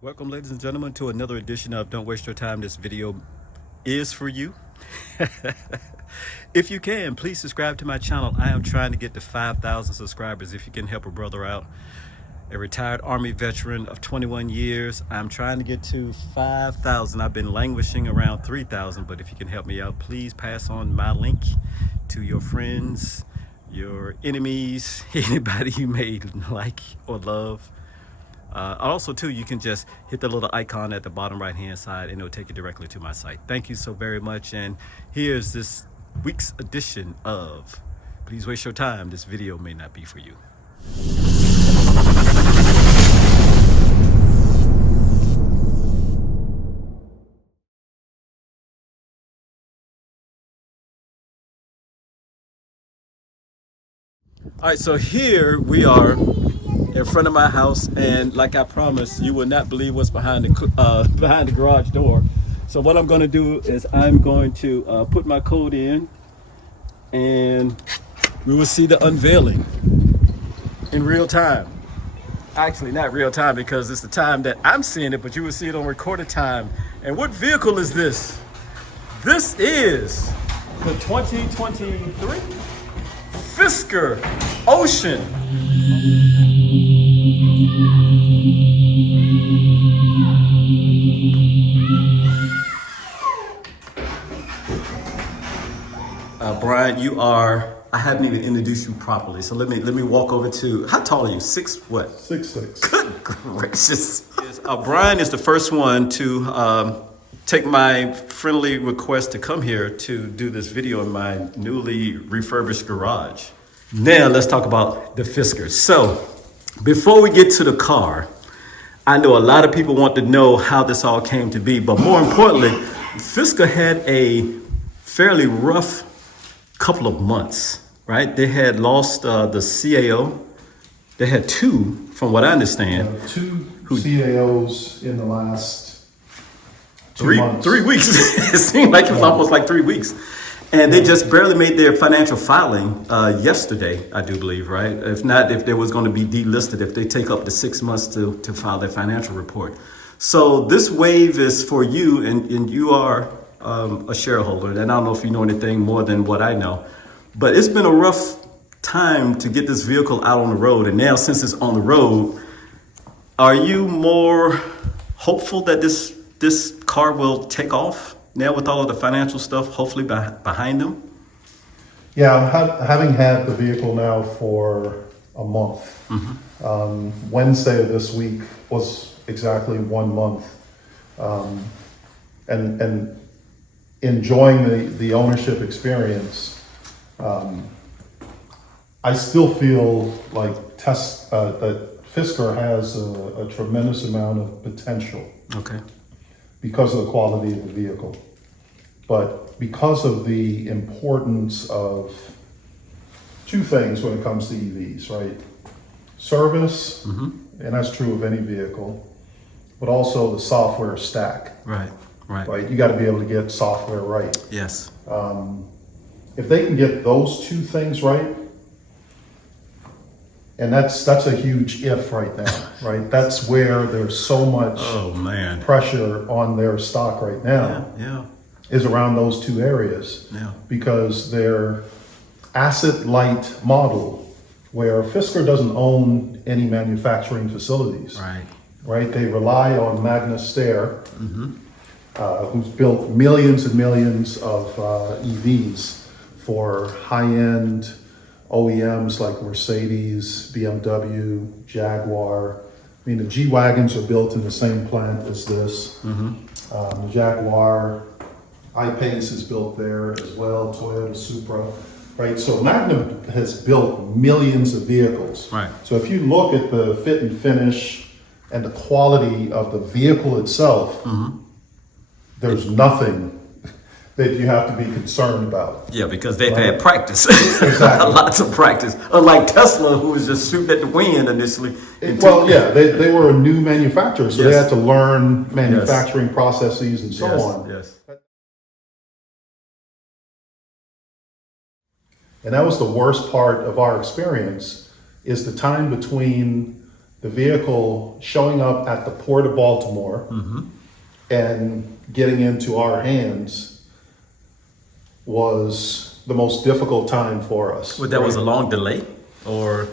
Welcome, ladies and gentlemen, to another edition of Don't Waste Your Time. This video is for you. If you can, please subscribe to my channel. I am trying to get to 5,000 subscribers. If you can help a brother out, a retired Army veteran of 21 years, I'm trying to get to 5,000. I've been languishing around 3,000, but if you can help me out, please pass on my link to your friends, your enemies, anybody you may like or love. Also, too, you can just hit the little icon at the bottom right hand side and it'll take you directly to my site. Thank you so very much. And here's this week's edition of Please Waste Your Time. This video may not be for you. All right, so here we are in front of my house, and like I promised, you will not believe what's behind the garage door. So what I'm going to do is I'm going to put my code in, and we will see the unveiling in real time. Actually, not real time because it's the time that I'm seeing it, but you will see it on recorded time. And what vehicle is this? This is the 2023 Fisker Ocean. Brian, I haven't even introduced you properly. So let me walk over to, how tall are you? Six what? 6'6". Good gracious. Yes, Brian is the first one to take my friendly request to come here to do this video in my newly refurbished garage. Now let's talk about the Fisker. So before we get to the car, I know a lot of people want to know how this all came to be, but more importantly, Fisker had a fairly rough couple of months, right? They had lost the CAO. They had two, from what I understand. Two CAOs in the last three months. 3 weeks. It seemed like it was almost like 3 weeks. And they just barely made their financial filing yesterday, I do believe, right? If not, if they was going to be delisted, if they take up to 6 months to file their financial report. So this wave is for you, and you are a shareholder. And I don't know if you know anything more than what I know, but it's been a rough time to get this vehicle out on the road. And now, since it's on the road, are you more hopeful that this car will take off now with all of the financial stuff hopefully behind them? Yeah, having had the vehicle now for a month. Wednesday of this week was exactly 1 month. And enjoying the ownership experience, I still feel like that Fisker has a tremendous amount of potential. Okay. Because of the quality of the vehicle. But because of the importance of two things when it comes to EVs, right? Service, and that's true of any vehicle, but also the software stack. Right. Right? You got to be able to get software right. Yes. If they can get those two things right, and that's a huge if right now, right? That's where there's so much pressure on their stock right now. Yeah. Is around those two areas. Yeah. Because their asset light model, where Fisker doesn't own any manufacturing facilities. Right? They rely on Magnus Steyr, who's built millions and millions of EVs for high-end OEMs like Mercedes, BMW, Jaguar. I mean, the G-Wagons are built in the same plant as this. The Jaguar I-Pace is built there as well, Toyota Supra, right? So Magnum has built millions of vehicles. Right. So if you look at the fit and finish and the quality of the vehicle itself, there's nothing that you have to be concerned about. Yeah, because they've had practice. Exactly. Lots of practice. Unlike Tesla, who was just shooting at the wind initially. They were a new manufacturer, so Yes. they had to learn manufacturing processes and so on. Yes. And that was the worst part of our experience, is the time between the vehicle showing up at the Port of Baltimore and getting into our hands was the most difficult time for us. Well, that was a long delay, or?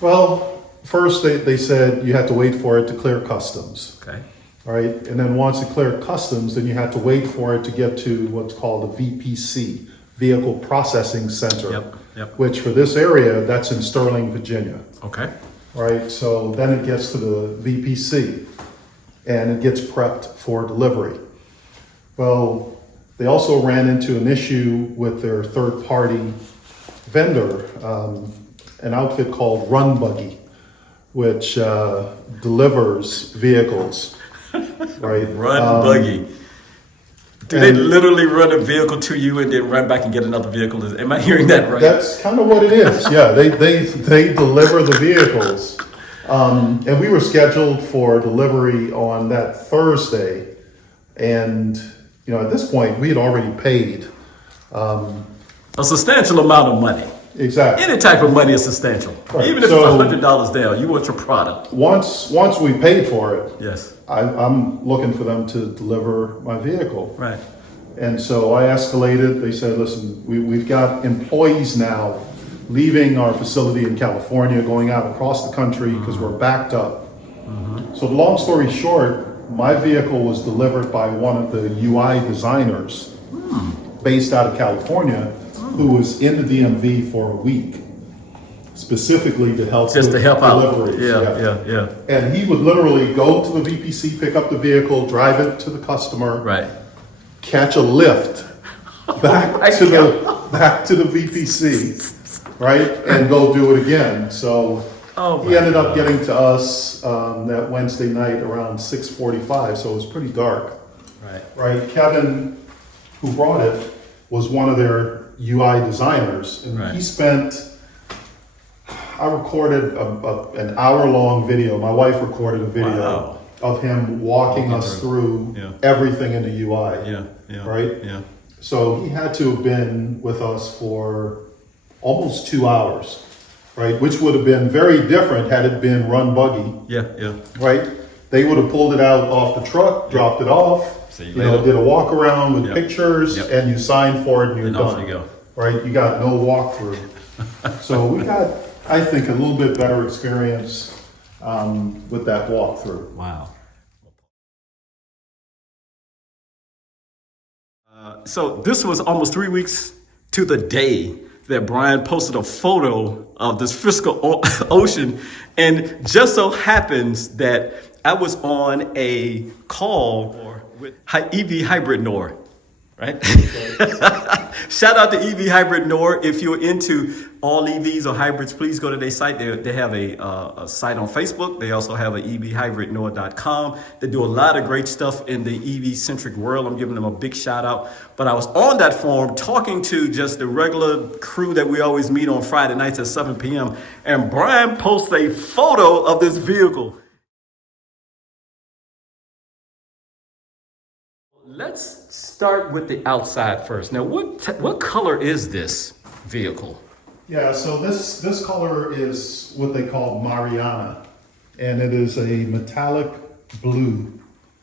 Well, first they said you had to wait for it to clear customs. Okay. Right? And then once it cleared customs, then you had to wait for it to get to what's called the VPC, Vehicle Processing Center. Yep. Which for this area, that's in Sterling, Virginia. Okay. Right? So then it gets to the VPC and it gets prepped for delivery. Well, they also ran into an issue with their third-party vendor, an outfit called Run Buggy, which delivers vehicles. Right. Run Buggy. Do they literally run a vehicle to you and then run back and get another vehicle? Am I hearing that right? That's kind of what it is. Yeah, they deliver the vehicles. And we were scheduled for delivery on that Thursday. And, you know, at this point, we had already paid. A substantial amount of money. Exactly. Any type of money is substantial. Right. Even if it's $100 down, you want your product. Once we paid for it, yes, I'm looking for them to deliver my vehicle. Right. And so I escalated. They said, listen, we've got employees now leaving our facility in California, going out across the country because we're backed up. So the long story short, my vehicle was delivered by one of the UI designers based out of California who was in the DMV for a week, specifically to help just to help deliveries. out. Yeah. And he would literally go to the VPC, pick up the vehicle, drive it to the customer, Right. catch a lift back to the VPC, right, and go do it again. So he ended up getting to us that Wednesday night around 6:45. So it was pretty dark. Right. Kevin, who brought it, was one of their UI designers, and he spent. I recorded an hour-long video. My wife recorded a video of him walking us through everything in the UI. Right? Yeah. So he had to have been with us for almost 2 hours, right? Which would have been very different had it been Run Buggy. Yeah. Right? They would have pulled it out off the truck, dropped it off, did a walk around with pictures, and you signed for it and you're done. Off you go. Right? You got no walkthrough. So we got, I think, a little bit better experience with that walkthrough. Wow. So this was almost 3 weeks to the day that Brian posted a photo of this Fisker Ocean, and just so happens that I was on a call with EV Hybrid Nor, right? Shout out to EV Hybrid Nor. If you're into all EVs or hybrids, please go to their site. They have a site on Facebook. They also have an evhybridnor.com. They do a lot of great stuff in the EV-centric world. I'm giving them a big shout out. But I was on that forum talking to just the regular crew that we always meet on Friday nights at 7 p.m. And Brian posts a photo of this vehicle. Let's start with the outside first. Now, what color is this vehicle? Yeah, so this color is what they call Mariana, and it is a metallic blue.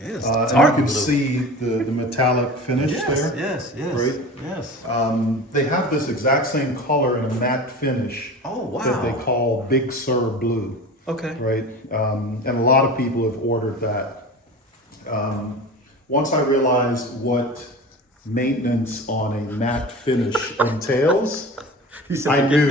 Yes, and you can see the metallic finish there. Yes. Right? Yes. They have this exact same color in a matte finish. Oh, wow. That they call Big Sur Blue. Okay. Right? And a lot of people have ordered that. Once I realized what maintenance on a matte finish entails, I knew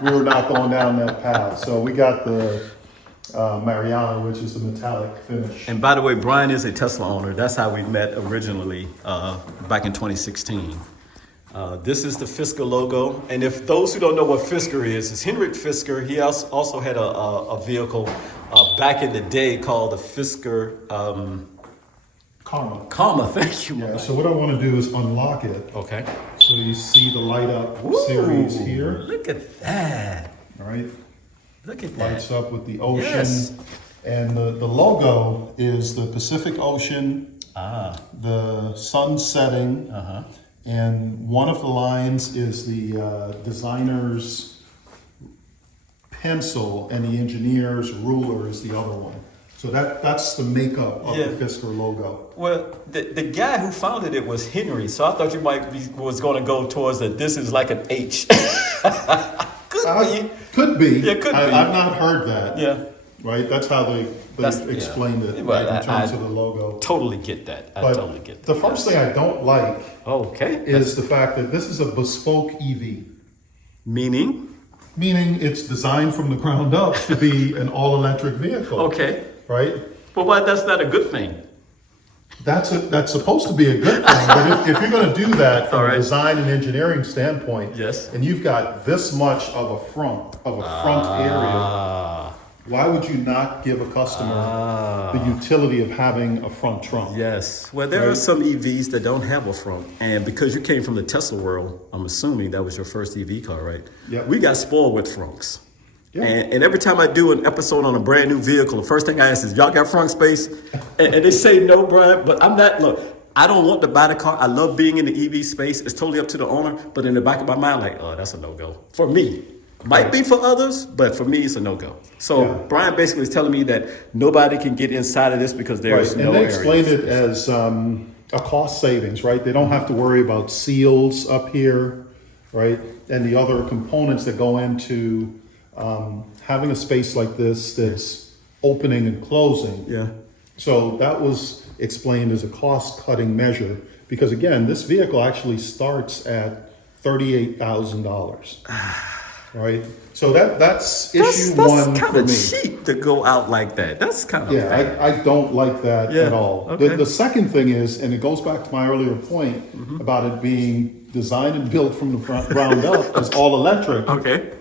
we were not going down that path. So we got the Mariana, which is the metallic finish. And by the way, Brian is a Tesla owner. That's how we met originally back in 2016. This is the Fisker logo. And if those who don't know what Fisker is, it's Henric Fisker. He also had a vehicle back in the day called the Fisker Karma, thank you. Yeah, so what I want to do is unlock it. Okay. So you see the light up series here. Look at that. All right. Look at that. Lights up with the ocean. Yes. And the logo is the Pacific Ocean, the sun setting, and one of the lines is the designer's pencil and the engineer's ruler is the other one. So that's the makeup of the Fisker logo. Well, the guy who founded it was Henry, so I thought you was going to go towards that. This is like an H. Could be. Yeah, could be. I've not heard that. Yeah. Right? That's how they explained it Well, in terms of the logo. Totally get that. I But totally get that. the first thing I don't like is the fact that this is a bespoke EV. Meaning It's designed from the ground up to be an all-electric vehicle. Okay. Right? But why that's not a good thing? That's supposed to be a good thing, but if you're going to do that from All a design and engineering standpoint, Yes. and you've got this much of a front area, why would you not give a customer the utility of having a front trunk? Yes. Well, there are some EVs that don't have a front, and because you came from the Tesla world, I'm assuming that was your first EV car, right? Yeah. We got spoiled with frunks. Yeah. And every time I do an episode on a brand new vehicle, the first thing I ask is, y'all got front space? And they say no, Brian, but I'm not, look, I don't want to buy the car. I love being in the EV space. It's totally up to the owner, but in the back of my mind, like, oh, that's a no-go. For me. Might be for others, but for me, it's a no-go. So Brian basically is telling me that nobody can get inside of this because there's no And they areas. explained it as a cost savings, right? They don't have to worry about seals up here, right? And the other components that go into having a space like this that's opening and closing. Yeah. So that was explained as a cost-cutting measure because, again, this vehicle actually starts at $38,000. Right, so that's issue one kind for of me. cheap to go out like that. That's kind of I don't like that at all. Okay. The second thing is, and it goes back to my earlier point about it being designed and built from the ground up as all electric. Okay.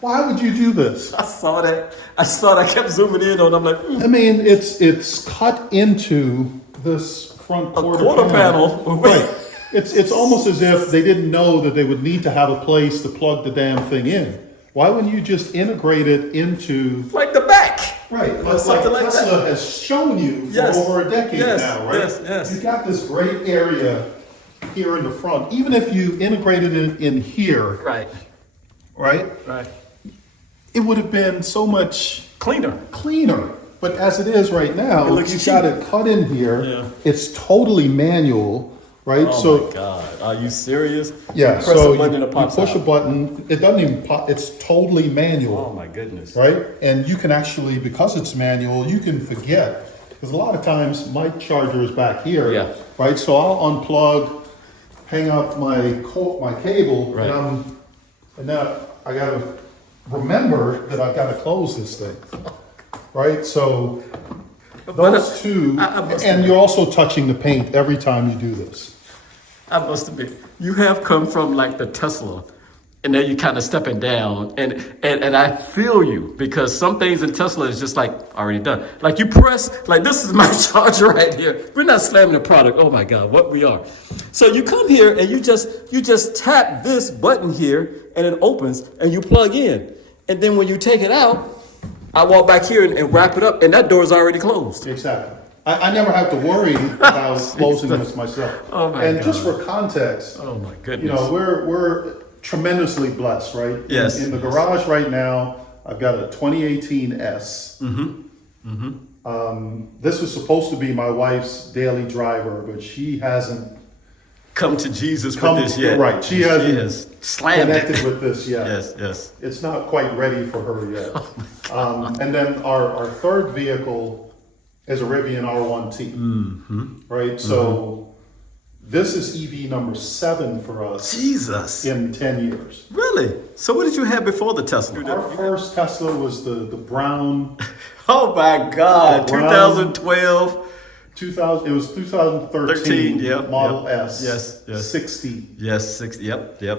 Why would you do this? I saw that. I kept zooming in on. I'm like, I mean, it's cut into this front quarter panel. Right. It's almost as if they didn't know that they would need to have a place to plug the damn thing in. Why wouldn't you just integrate it into like the back? Right, Or something like Tesla that. has shown you for Yes. over a decade Yes. now, right? Yes. You've got this great area here in the front. Even if you integrated it in here, Right. right, it would have been so much Cleaner. But as it is right now, It looks you've cheap. got it cut in here. Yeah. It's totally manual, right? Oh my God. Are you serious? Yeah, You press so a button and you it pops push out. a button, it doesn't even pop, it's totally manual. Oh my goodness. Right? And you can actually, because it's manual, you can forget. Because a lot of times my charger is back here. Yeah. Right? So I'll unplug, hang up my cable, Right. and now I gotta remember that I've gotta close this thing. Right? So those two, and you're also touching the paint every time you do this. I must admit, you have come from like the Tesla, and then you kind of stepping down, and I feel you because some things in Tesla is just like already done. Like you press, like this is my charger right here. We're not slamming the product. Oh my God, what we are. So you come here and you just tap this button here, and it opens, and you plug in, and then when you take it out, I walk back here and wrap it up, and that door is already closed. Exactly. I never have to worry about closing this myself. Oh my and God. just for context, Oh my you goodness. know, we're tremendously blessed, right? Yes. In the garage right now, I've got a 2018 S. This was supposed to be my wife's daily driver, but she hasn't Come to Jesus with this yet. Right. She hasn't has slammed connected it. with this yet. Yes. It's not quite ready for her yet. And then our third vehicle is a Rivian R1T. Right? So this is EV number 7 for us Jesus. in 10 years. Really? So what did you have before the Tesla? Our first Tesla was the brown Oh my God. Brown. 2012. 2000. It was 2013 13, yep, Model yep. S. Yes. 60. Yes, 60. Yep. Yep.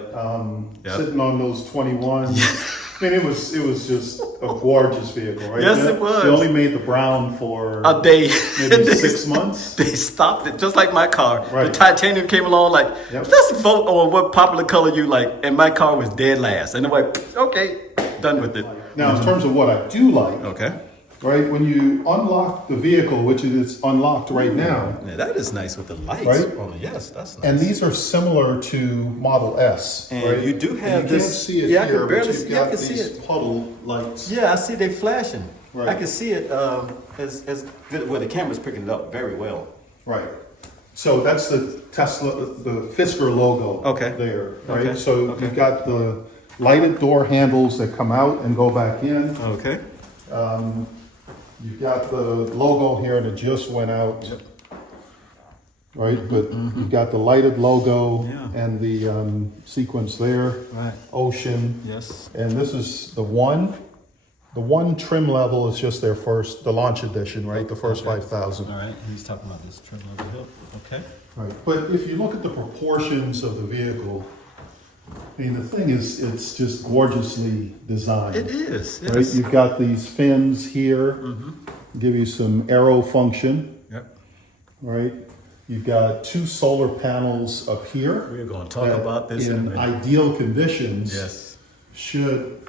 Sitting on those 21s. I mean, it was just a gorgeous vehicle, right? Yes, it was. They only made the brown for A day. maybe 6 months. They stopped it just like my car. Right. The titanium came along like, Yep. let's vote on what popular color you like. And my car was dead last. And they're like, okay, done with it. Now, in terms of what I do like, Okay. right? When you unlock the vehicle, which is unlocked right now, Yeah, that is nice with the lights Right? on it. Yes, that's nice. and these are similar to Model S, And right? you do have and you this. can't see it yeah, I here, can barely but see. you've Yeah, I got can see these it. puddle lights. Yeah, I see they flashing. Right. I can see it as good. Well, the camera's picking it up very well. Right. So that's the the Fisker logo. Okay. There, right? Okay. So Okay. you've got the lighted door handles that come out and go back in. Okay. You've got the logo here that just went out. Yep. Right, but you've got the lighted logo Yeah. and the sequence there. Right. Ocean. Yes. And this is the one. The one trim level is just their the launch edition, right? The first 5,000. All right. He's talking about this trim level hill. Okay. Right. But if you look at the proportions of the vehicle, I mean, the thing is, it's just gorgeously designed. It is. Yes. Right? You've got these fins here, give you some aero function, Yep. right? You've got 2 solar panels up here. We're going to talk that about this in in a minute. ideal conditions. Yes. Should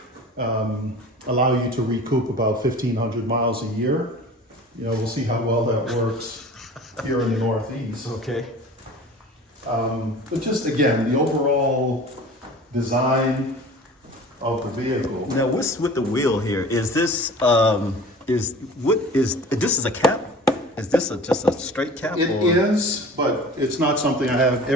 allow you to recoup about 1,500 miles a year. You know, we'll see how well that works here in the Northeast. Okay. But just again, the overall design of the vehicle. Now, what's with the wheel here? Is this this is a cap? Is this just a straight cap? It is, but it's not something I have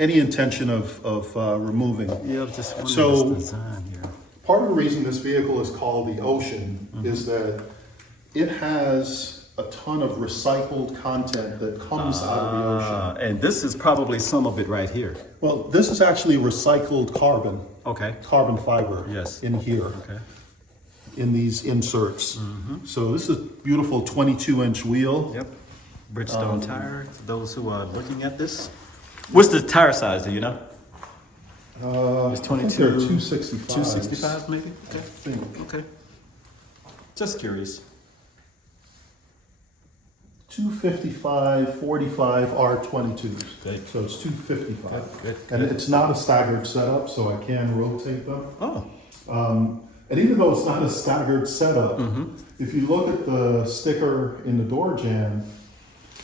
any intention of removing. Yeah, I'm just wondering So- this design here. Part of the reason this vehicle is called the Ocean is that it has a ton of recycled content that comes out of the ocean. And this is probably some of it right here. Well, this is actually recycled Okay. carbon fiber Yes. in here, Okay. in these inserts. So this is a beautiful 22-inch wheel. Yep. Bridgestone tire. For those who are looking at this. What's the tire size? Do you know? It's I think they're 265. 265 maybe. I Okay. think. Okay. Just curious. 255, 45 R22s. Good. So it's 255. Good, And it's not a staggered setup, so I can rotate them. Oh. And even though it's not a staggered setup, if you look at the sticker in the door jamb,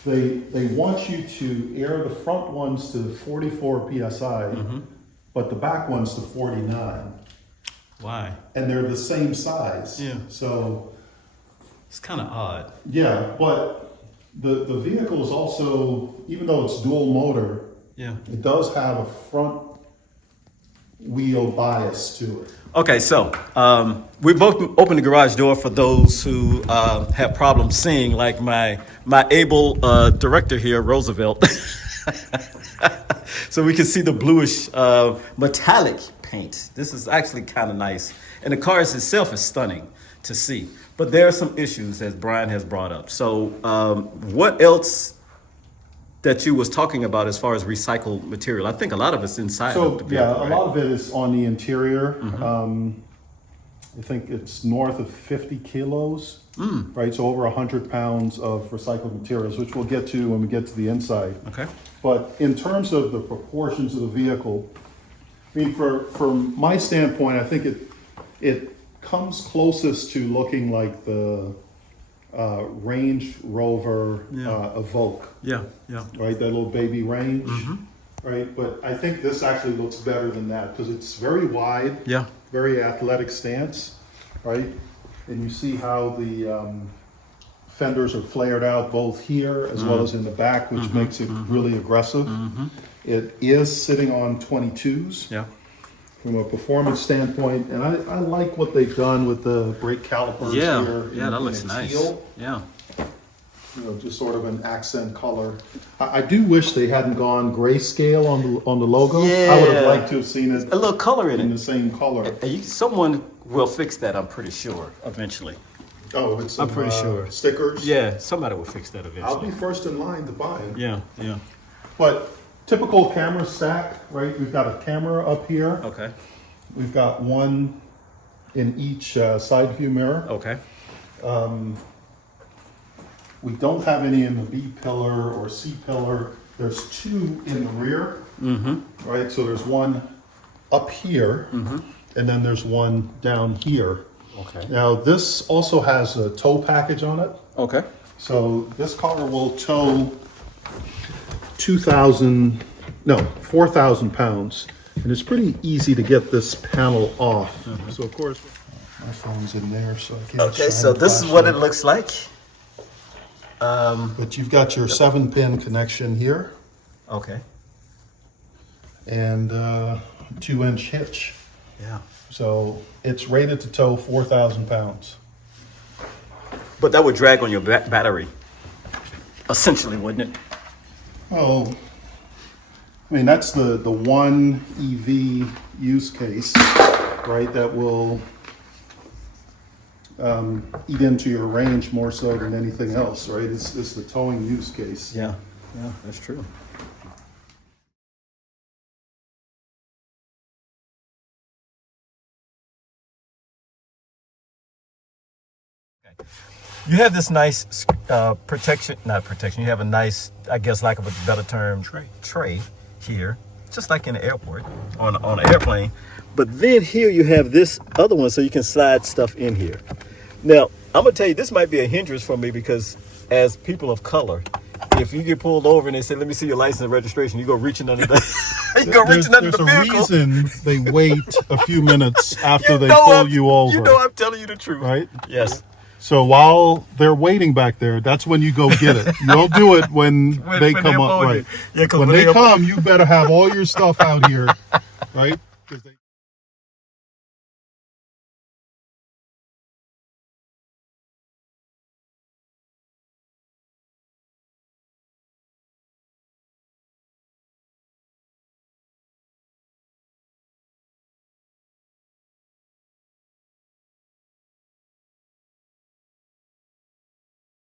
they want you to air the front ones to 44 PSI, but the back ones to 49. Why? And they're the same size. Yeah. So, It's kind of odd. yeah, but the vehicle is also, even though it's dual motor, Yeah. it does have a front wheel bias to it. Okay, so we both opened the garage door for those who have problems seeing, like my able director here, Roosevelt. So we can see the bluish metallic paint. This is actually kind of nice. And the car itself is stunning to see. But there are some issues, as Brian has brought up. So what else that you was talking about as far as recycled material? I think a lot of it's inside So of the vehicle, yeah, a right? lot of it is on the interior. I think it's north of 50 kilos, right? So over 100 pounds of recycled materials, which we'll get to when we get to the inside. Okay. But in terms of the proportions of the vehicle, I mean, from my standpoint, I think it comes closest to looking like the Range Rover Evoque. Yeah, yeah. Right, that little baby Range, right? But I think this actually looks better than that because it's very wide, Yeah. very athletic stance, right? And you see how the fenders are flared out both here as well as in the back, which makes it really aggressive. It is sitting on 22s Yeah. from a performance standpoint, and I like what they've done with the brake calipers Yeah, here. yeah, that in looks nice. teal. Yeah. You know, just sort of an accent color. I do wish they hadn't gone grayscale on the logo. I would have Yeah. liked to have seen it A little color in in the it. same color. Someone will fix that, I'm pretty sure, eventually. Oh, it's I'm some, pretty sure. stickers. Yeah, somebody will fix that I'll eventually. be first in line to buy it. Yeah, yeah. But typical camera stack, right? We've got a camera up here. Okay, We've got one in each side view mirror. okay. We don't have any in the B pillar or C pillar. There's two in the rear, right? So there's one up here, and then there's one down here. Okay. Now this also has a tow package on it. Okay. So this car will tow 4,000 pounds. And it's pretty easy to get this panel off. So of course, my phone's in there, so I can't. Okay, so this is what it looks like. But you've got your 7-pin connection here. Okay. And 2-inch hitch. Yeah. So it's rated to tow 4,000 pounds. But that would drag on your battery, essentially, wouldn't it? Oh, I mean, that's the one EV use case, right? That will eat into your range more so than anything else, right? It's the towing use case. Yeah, yeah, that's true. You have this nice not protection. You have a nice, I guess, lack of a better term, tray here, just like in the airport, on an airplane. But then here you have this other one, so you can slide stuff in here. Now, I'm gonna tell you, this might be a hindrance for me because as people of color, if you get pulled over and they say, "Let me see your license and registration," you go reaching under the There's vehicle. a reason they wait a few minutes after they pull you over. You know I'm telling you the truth, right? Yes. So while they're waiting back there, that's when you go get it. You don't do it when they come up, right? Yeah, when they come, you better have all your stuff out here, right?